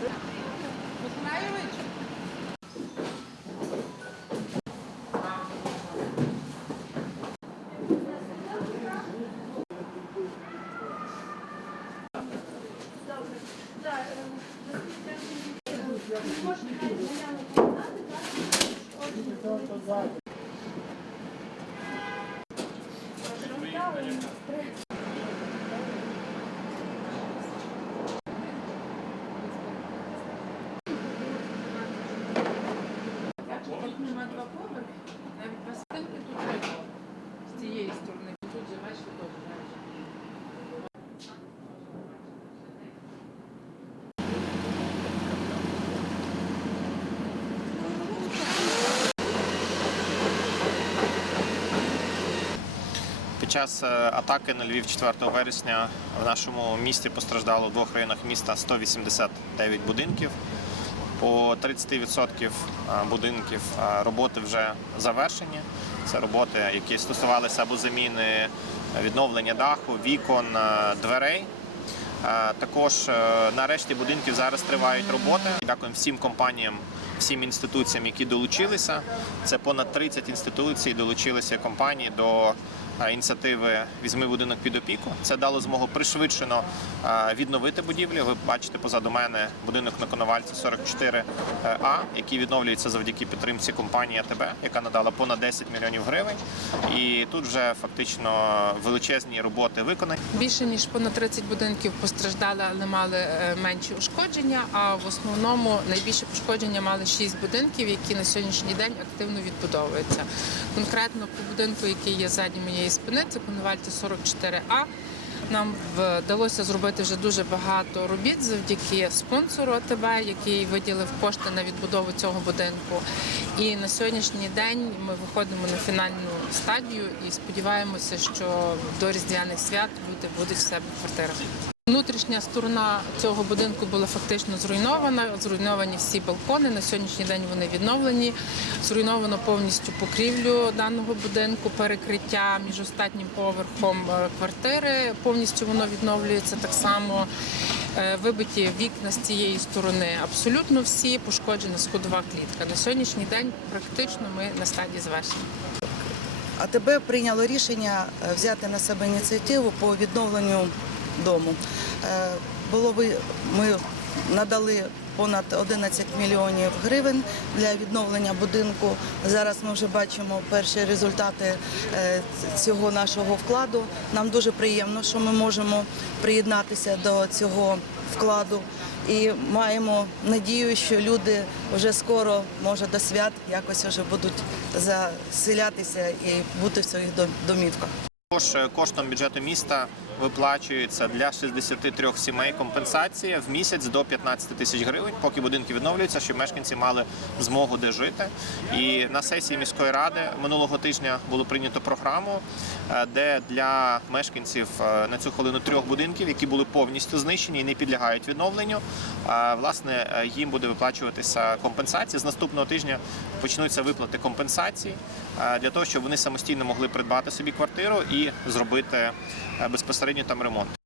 Миколаєвич? Можна Тут нема два поверхи, навіть басейнки тут видно. З цієї сторони. Тут теж знаєш. Під час е, атаки на Львів 4 вересня в нашому місті постраждало в двох районах міста 189 будинків. По 30% е, будинків е, роботи вже завершені. Це роботи, які стосувалися або заміни відновлення даху, вікон, е, дверей. Е, Також е, на решті будинків зараз тривають роботи. Дякуємо всім компаніям, всім інституціям, які долучилися. Це понад 30 інституцій долучилися компанії до е, ініціативи Візьми будинок під опіку. Це дало змогу пришвидшено е, відновити будівлю. Ви бачите позаду мене будинок на Коновальці 44 А, який відновлюється завдяки підтримці компанії АТБ, яка надала понад 10 мільйонів гривень. І тут вже фактично величезні роботи виконані. Більше ніж понад 30 будинків постраждали, але мали е, менші ушкодження. А в основному найбільше пошкодження мали 6 будинків, які на сьогоднішній день активно відбудовуються. Конкретно по будинку, який є ззаді моєї спини, це Коновальці 44А. Нам вдалося зробити вже дуже багато робіт завдяки спонсору АТБ, який виділив кошти на відбудову цього будинку. І на сьогоднішній день ми виходимо на фінальну стадію і сподіваємося, що до різдвяних свят люди будуть в себе в квартирах. Внутрішня сторона цього будинку була фактично зруйнована. Зруйновані всі балкони. На сьогоднішній день вони відновлені. Зруйновано повністю покрівлю даного будинку, перекриття між остатнім поверхом е, квартири. Повністю воно відновлюється так само. Е, Вибиті вікна з цієї сторони. Абсолютно всі пошкоджена сходова клітка. На сьогоднішній день практично ми на стадії завершення. АТБ прийняло рішення е, взяти на себе ініціативу по відновленню дому. Е, Було ви- ми надали понад 11 мільйонів гривень для відновлення будинку. Зараз ми вже бачимо перші результати е, цього нашого вкладу. Нам дуже приємно, що ми можемо приєднатися до цього вкладу. І маємо надію, що люди вже скоро, може до свят, якось вже будуть заселятися і бути в своїх домівках. Також е, коштом бюджету міста виплачується для 63 сімей компенсація в місяць до 15 тисяч гривень, поки будинки відновлюються, щоб мешканці мали змогу де жити. І на сесії міської ради минулого тижня було прийнято програму, е, де для мешканців е, на цю хвилину трьох будинків, які були повністю знищені і не підлягають відновленню, е, власне їм буде виплачуватися компенсація. З наступного тижня почнуться виплати компенсацій е, для того, щоб вони самостійно могли придбати собі квартиру і зробити е, безпосередньо там ремонт.